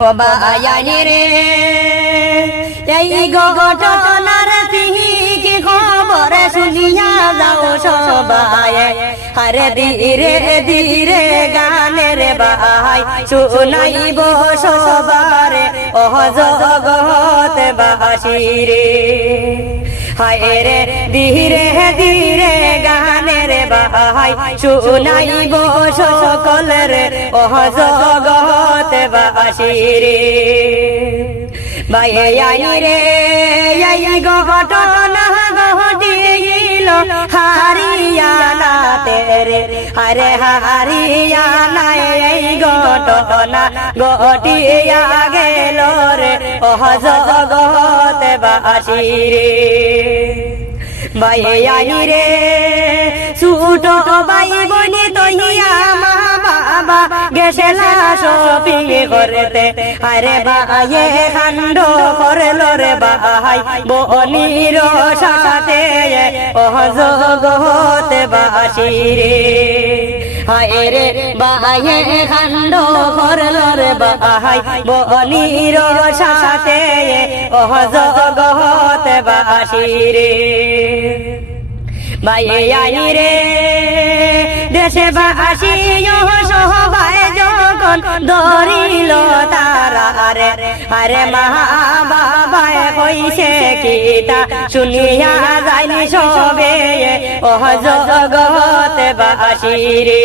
বায়ানি রে এই ঘটনার কি খবর শুনিয়া যাও সবাই আরে ধীরে ধীরে গানের বাহাই শুনাইব সবারে ওহ জগৎ বাসী রে হায় রে ধীরে ধীরে গানের বাহাই শুনাইব সকলের ওহ জগৎ বাসী রে বায়ানি রে এই ঘটনা ঘটিল হারিয়ানাতে রে আরে হারিয়ানায় এই ঘটনা ঘটিয়া গেল রে ওহ জগৎ বাসী রে বায়ানি রে ছোট ভাই বনি তহিয়া মা বাবা গেছেলা শপিং করতে আরে ভাইয়ে কাণ্ড করল রে ভাই বনির সাথে ওহ জগৎ বাসী রে হায় রে ভাইয়ে কাণ্ড করল রে ভাই বনির সাথে ওহ জগৎ বাসী রে বায়ানি রে দেশে বাসী সবাই যখন ধরিল তারা রে আরে মা বাবায় কইছে কিতা শুনিয়া যাইনি সবে ওহ জগৎ বাসী রে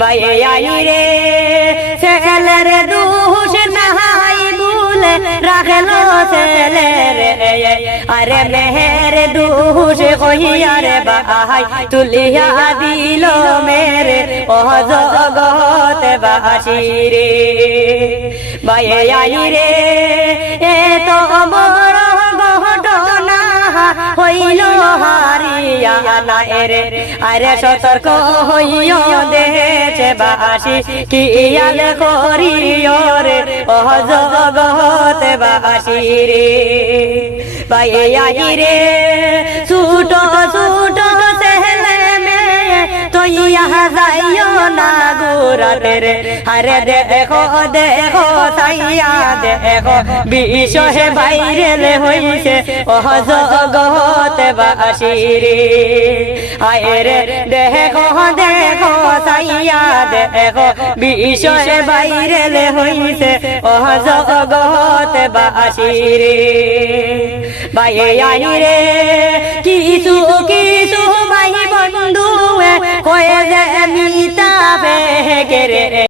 বায়ানি রে ছেলের দোষ নাহাই ভুলে রাখল ছেলে রে আরে মেহের দোষ কহিয়া রে ভাই তুলিয়া দিল মেরে ওহ জগৎ বাসী রে বায়ানি রে এত বড় ঘটনা হইল হারিয়ানা রে আরে সতর্ক হইও দেশে বাসী কি আল করিও রে ওহ জগৎ বাসী রে বায়ানি রে ছোট ছোট ছেলে মেয়ে তৈয়া যাইও না গুরাতে রে আরে দেখো দেখো তাইয়া দেখো বিষয়ে ভাইরাল হইছে ওহ জগৎ বাসী রে আয় রে দেখো দেখো তাইয়া দেখো বিষয়ে ভাইরাল হইছে ওহ জগৎ বাসী রে বায়ানি রে কিছু কিছু ভাই বন্ধু হয়ে যে মিতা বেগে রে